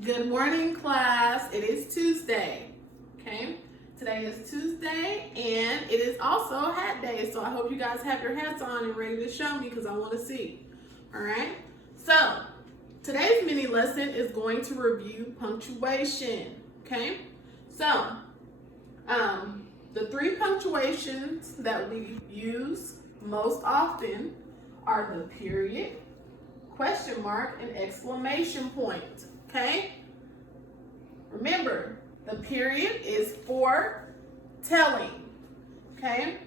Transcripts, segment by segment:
Good morning, class. It is Tuesday, okay? Today is Tuesday, and it is also hat day, so I hope you guys have your hats on and ready to show me because I want to see, all right? So, today's mini lesson is going to review punctuation, okay? So, the three punctuations that we use most often are the period, question mark, and exclamation point, okay? Remember, the period is for telling, okay?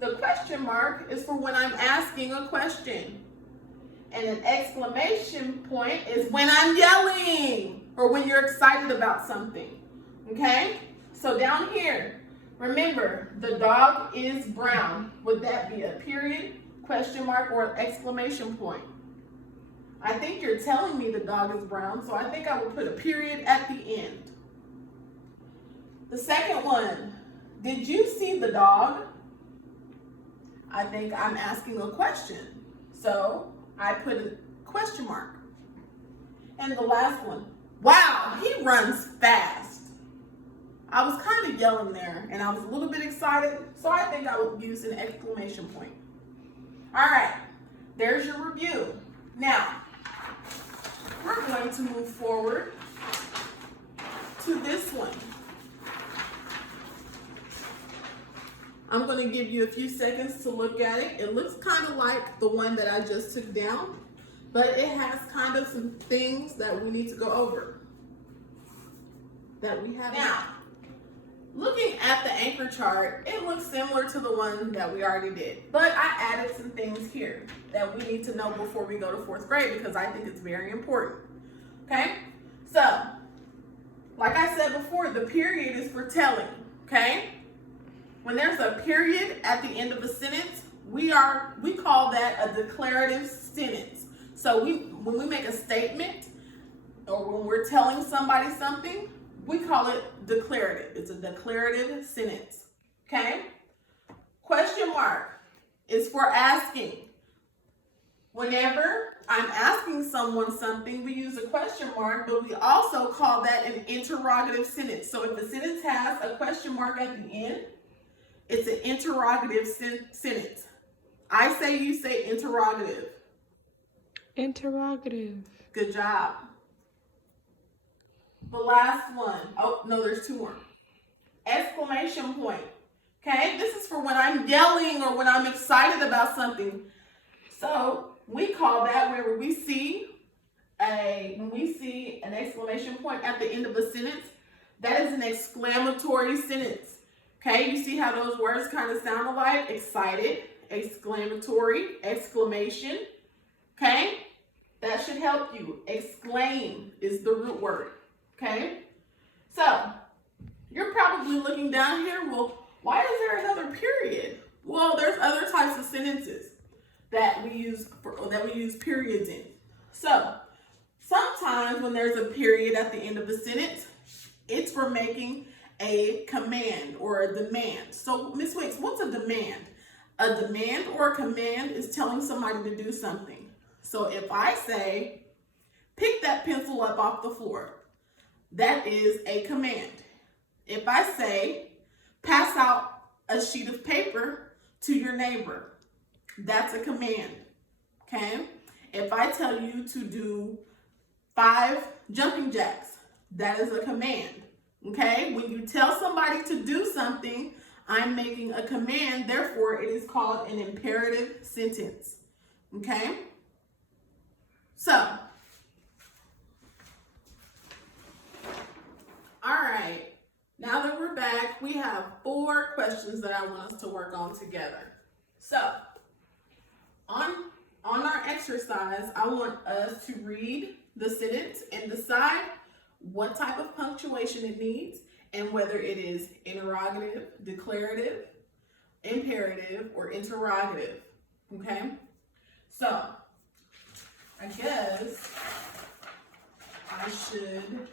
The question mark is for when I'm asking a question. And an exclamation point is when I'm yelling or when you're excited about something, okay? So down here, remember, the dog is brown. Would that be a period, question mark, or an exclamation point? I think you're telling me the dog is brown, so I think I would put a period at the end. The second one, did you see the dog? I think I'm asking a question, so I put a question mark. And the last one, wow, he runs fast. I was kind of yelling there, and I was a little bit excited, so I think I would use an exclamation point. All right, there's your review. Now, we're going to move forward to this one. I'm going to give you a few seconds to look at it. It looks kind of like the one that I just took down, but it has kind of some things that we need to go over that we have now. Looking at the anchor chart, it looks similar to the one that we already did, but I added some things here that we need to know before we go to fourth grade because I think it's very important. Okay, so like I said before, the period is for telling, okay? When there's a period at the end of a sentence, we call that a declarative sentence. So when we make a statement or when we're telling somebody something, we call it declarative. It's a declarative sentence, okay? Question mark is for asking. Whenever I'm asking someone something, we use a question mark, but we also call that an interrogative sentence. So if the sentence has a question mark at the end, it's an interrogative sentence. I say, you say interrogative. Interrogative. Good job. The last one. Oh, no, there's two more. Exclamation point. Okay, this is for when I'm yelling or when I'm excited about something. So we call that whenever we see an exclamation point at the end of a sentence, that is an exclamatory sentence. Okay, you see how those words kind of sound alike? Excited, exclamatory, exclamation. Okay, that should help you. Exclaim is the root word. Okay, so you're probably looking down here, well, why is there another period? Well, there's other types of sentences that we use periods in. So sometimes when there's a period at the end of a sentence, it's for making a command or a demand. So Ms. Wicks, what's a demand? A demand or a command is telling somebody to do something. So if I say, pick that pencil up off the floor, that is a command. If I say, pass out a sheet of paper to your neighbor, that's a command, okay? If I tell you to do 5 jumping jacks, that is a command, okay? When you tell somebody to do something, I'm making a command, therefore it is called an imperative sentence, okay? So, all right, now that we're back, we have 4 questions that I want us to work on together. So, on our exercise, I want us to read the sentence and decide what type of punctuation it needs and whether it is interrogative, declarative, imperative, or interrogative, okay? So, I guess I should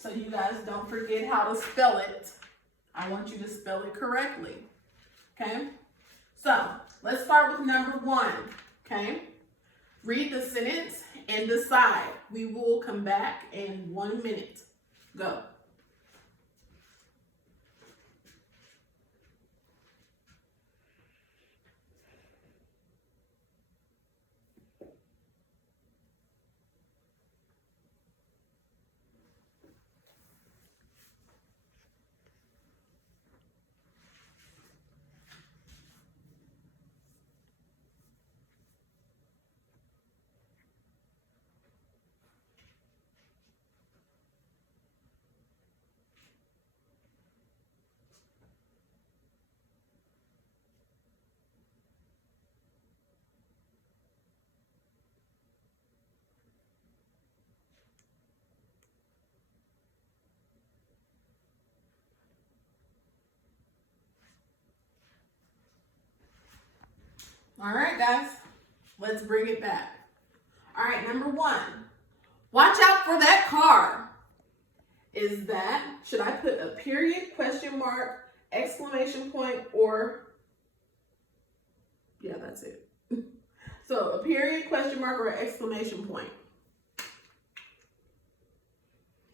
So you guys don't forget how to spell it. I want you to spell it correctly. Okay? So let's start with number 1. Okay? Read the sentence and decide. We will come back in 1 minute. Go. All right, guys, let's bring it back. All right, number 1, watch out for that car. Is that, should I put a period, question mark, exclamation point, or, yeah, that's it. So a period, question mark, or exclamation point.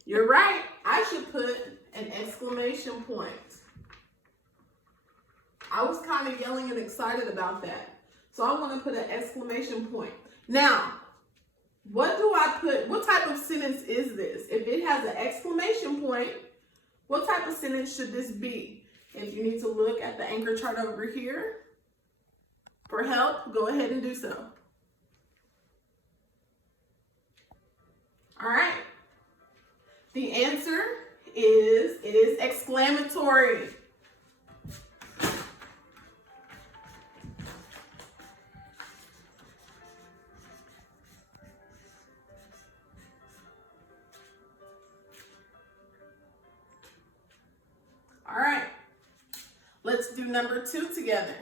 You're right, I should put an exclamation point. I was kind of yelling and excited about that. So I want to put an exclamation point. Now, what do I put? What type of sentence is this? If it has an exclamation point, what type of sentence should this be? If you need to look at the anchor chart over here for help, go ahead and do so. All right. The answer is, it is exclamatory. All right, let's do number 2 together.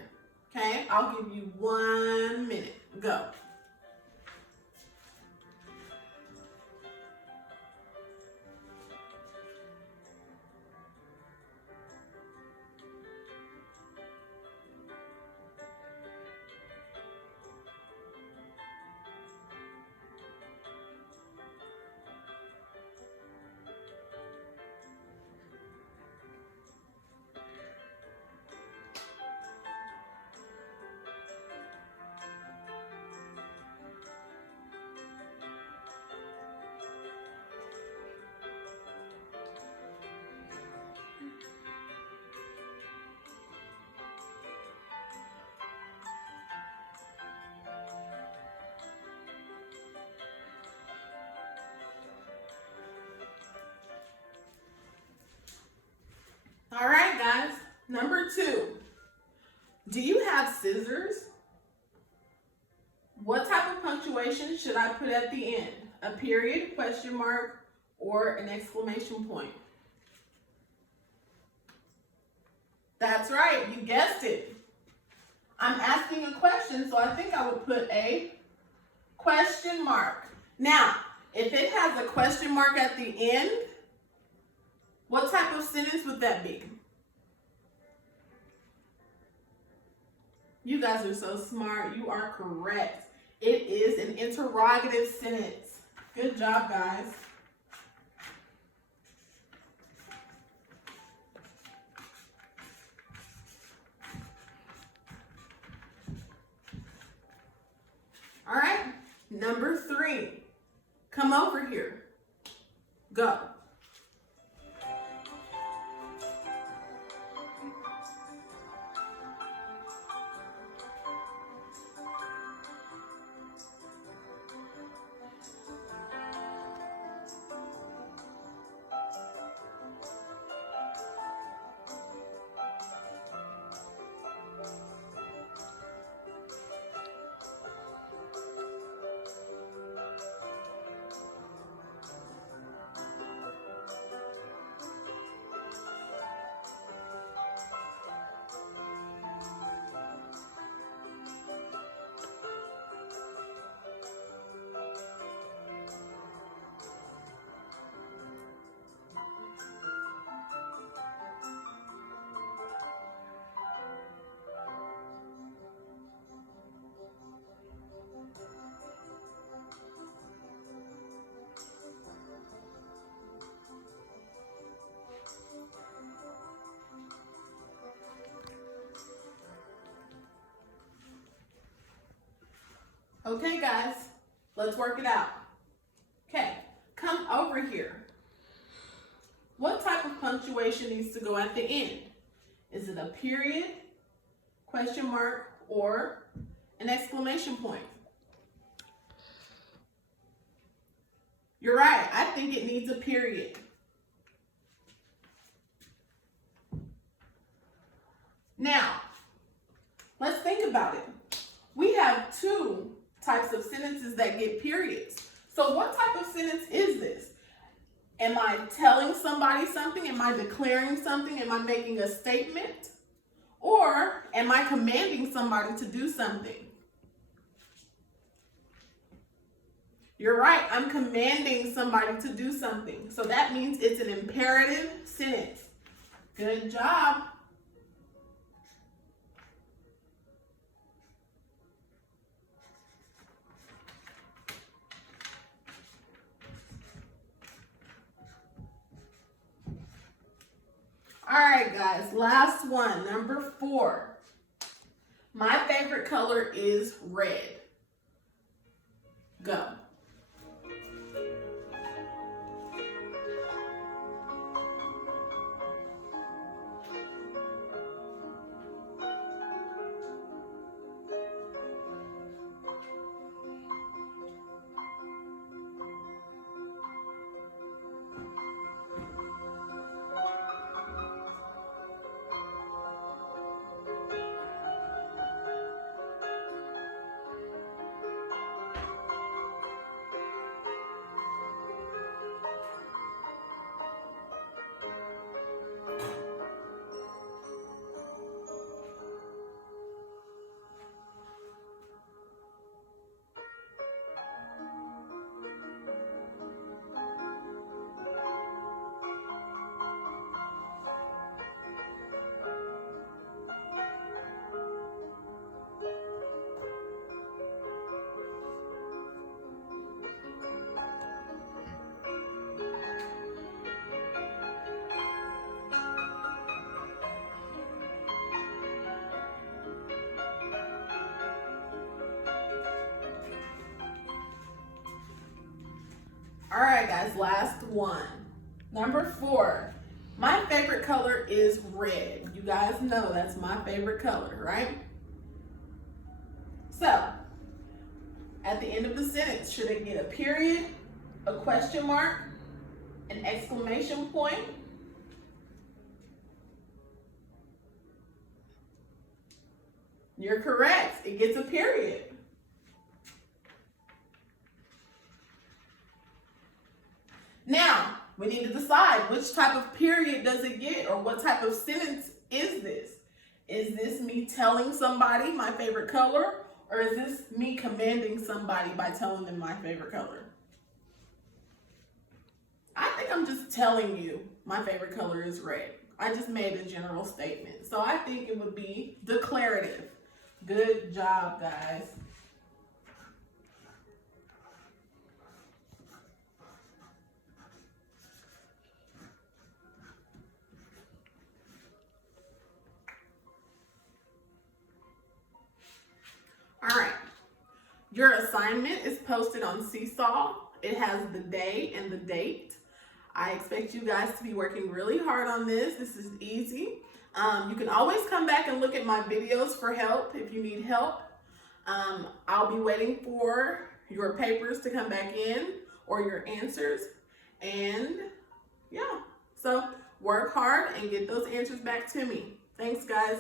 Okay, I'll give you 1 minute. Go. All right, guys. Number 2. Do you have scissors? What type of punctuation should I put at the end? A period, question mark, or an exclamation point? That's right, you guessed it. I'm asking a question, so I think I would put a question mark. Now, if it has a question mark at the end, what type of sentence would that be? You guys are so smart. You are correct. It is an interrogative sentence. Good job, guys. All right, number 3. Come over here. Go. Okay, guys, let's work it out. Okay, come over here. What type of punctuation needs to go at the end? Is it a period, question mark, or an exclamation point? You're right, I think it needs a period. Now, let's think about it. We have two types of sentences that get periods. So what type of sentence is this? Am I telling somebody something? Am I declaring something? Am I making a statement? Or am I commanding somebody to do something? You're right, I'm commanding somebody to do something. So that means it's an imperative sentence. Good job. All right, guys, last one, number 4. My favorite color is red. Go. All right, guys, last one. Number 4. My favorite color is red. You guys know that's my favorite color, right? So, at the end of the sentence, should it get a period, a question mark, an exclamation point? You're correct. It gets a period. Now, we need to decide which type of period does it get, or what type of sentence is this? Is this me telling somebody my favorite color, or is this me commanding somebody by telling them my favorite color? I think I'm just telling you my favorite color is red. I just made a general statement. So I think it would be declarative. Good job, guys. All right, your assignment is posted on Seesaw. It has the day and the date. I expect you guys to be working really hard on this. This is easy. You can always come back and look at my videos for help if you need help. I'll be waiting for your papers to come back in or your answers. And yeah, so work hard and get those answers back to me. Thanks, guys.